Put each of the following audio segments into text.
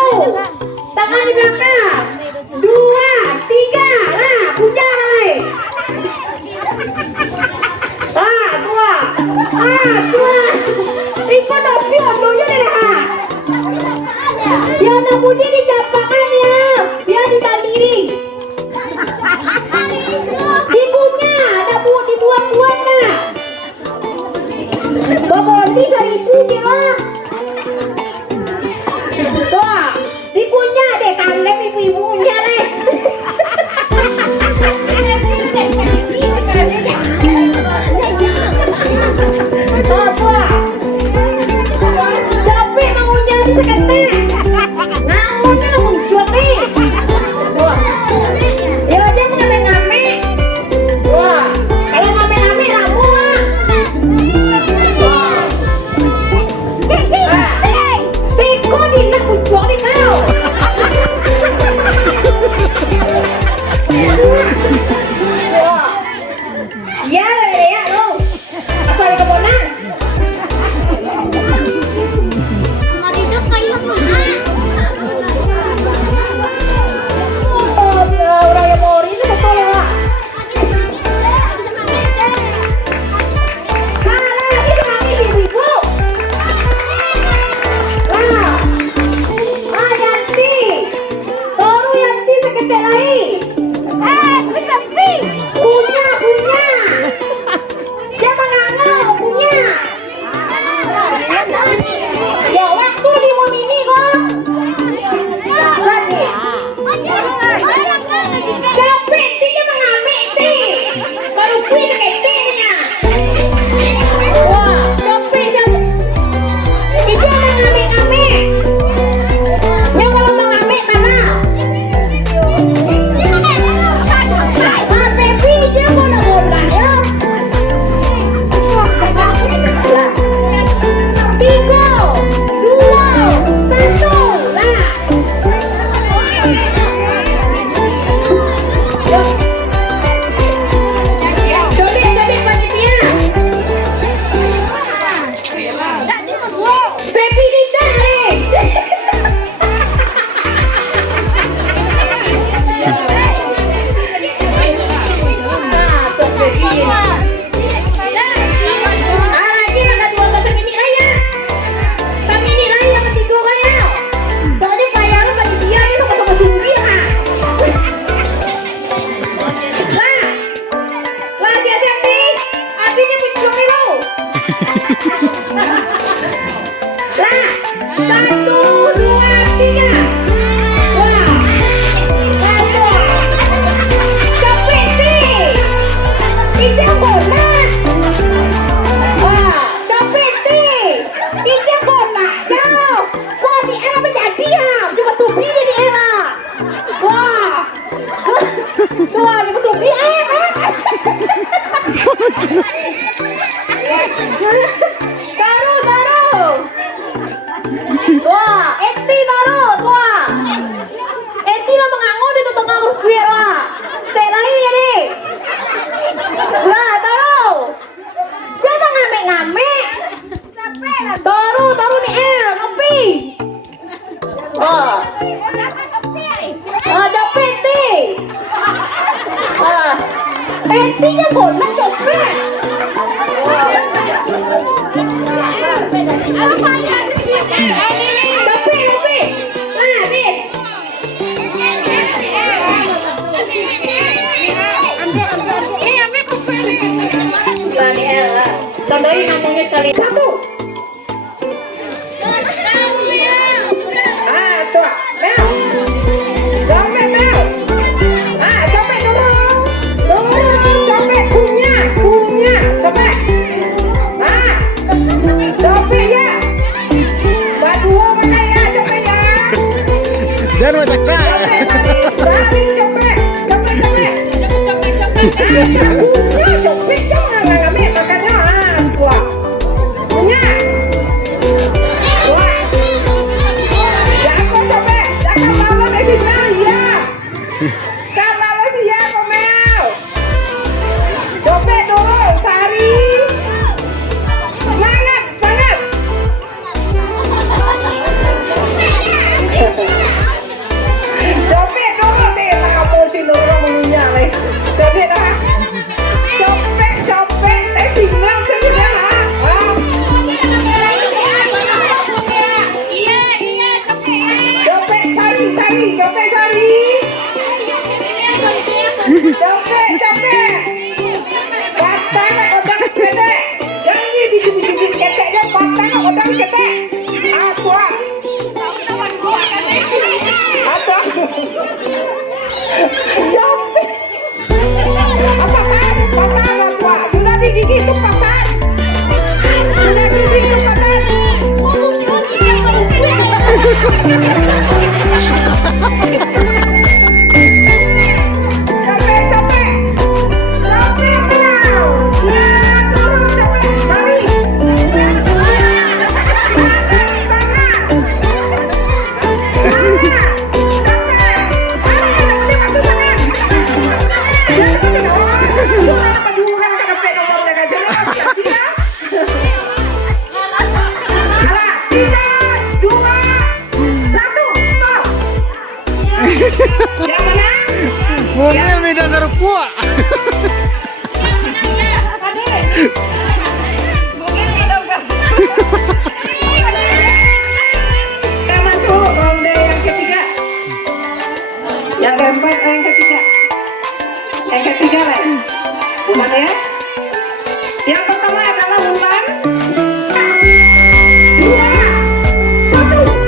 Satu, tangan di belakang. Dua, tiga, lah punya kali. Dua, dua. Ikut topi dulunya deh ya namunnya di campangannya, dia ditandiri. Ibunya ada dibuang-buang nah. Babondi seribu kira. Tuh, ibunya deh kalem ibu-ibunya deh. Capek maunya di seketek. Namunnya muncul nih. Ya dia ngame-ngame. Wah, kalau ngame-ngame ramu lah. Tiko dinak muncul nih kau. Ya ya lo. Apa ada kebonan? Petinya boleh copet. Contohin namanya sekali satu. Tuh, Mel. Copet, Mel. Copet dulu. Copet punya, copet. Copet ya. Berdua mana ya, copet ya. Jangan macam tak. Copet. Punya copet jangan rame makanya kuah. Punya. Kuah. Jago copet, jago mama di sini ya. Sama lo sih ya, Komel. Copet dulu, Sari. Semangat. modal kita. Apa? Apa? Jompe. Apa kan? Papan apa? Sudah digigit itu papan. Sudah digigit itu papan. Mobil beda karo kuat. Kita masuk ronde yang ketiga. Yang keempat, yang ketiga. Yang ketiga lah. Bulan ya. Yang pertama adalah bulan. 2, 1.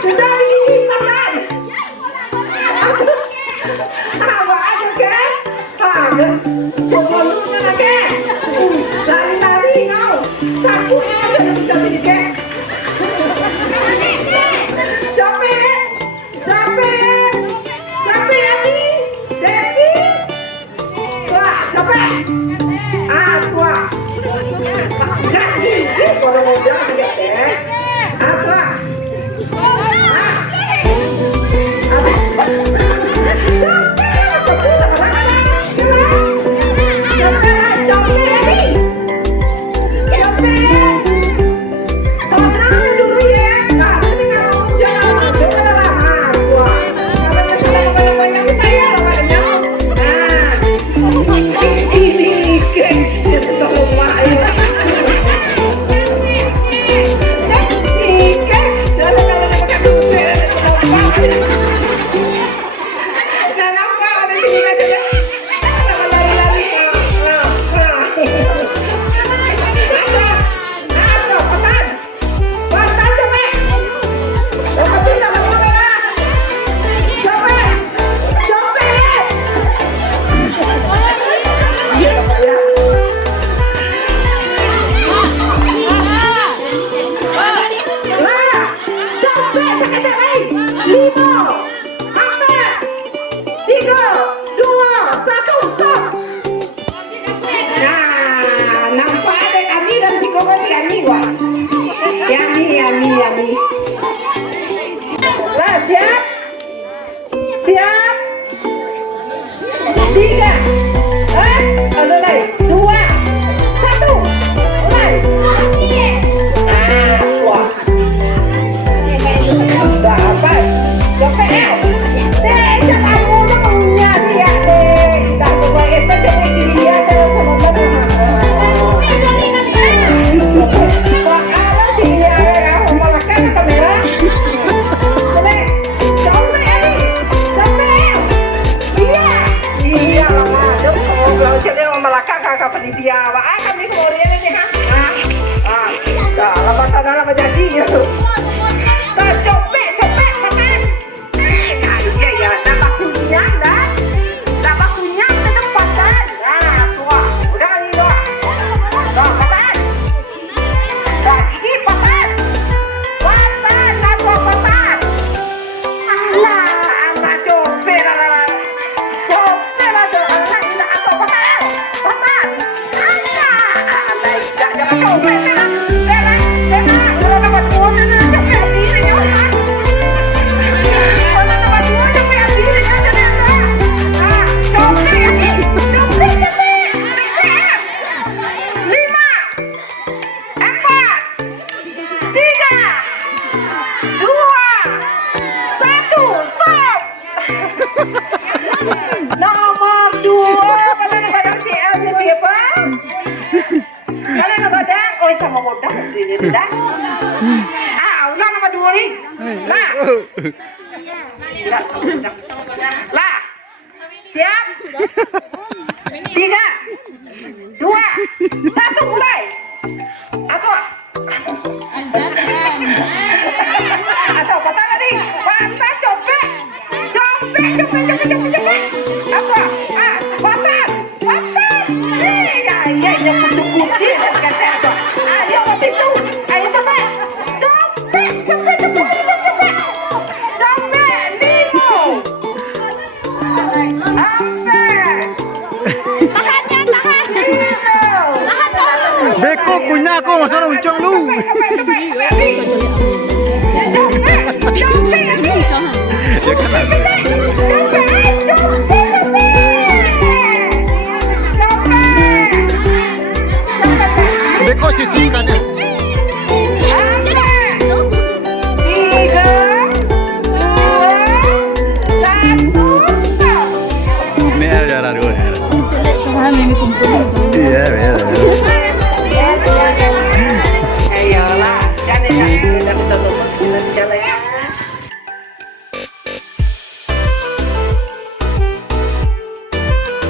Sudah digigit papan. Awak aja kan? Coba dulu lagi. Lari-lari kau. Takut aja bisa digigit. Capek. Capek. Capek ya ni. Devi. Wah, capek. Wah. Jadi, kalau mau bilang digigit. Apa? Yummy. Lah, siap? Siap? 3. Mulai. 2, 1. Mulai. Wah. Dapat. Dapat. Jangan ngomongnya dia deh. Kita coba itu coba dia sama mama. Iya, Lah. Lah. Siap. 3, 2, 1 mulai. Apa? Atau patah tadi. Patah copet. Copet. Apa? Patah. Ya, putih-putih kata apa? Ayo putih tu. Ayo copet. Copet. Copet. Limo. Beko punya aku, masa uncang lu. Copet.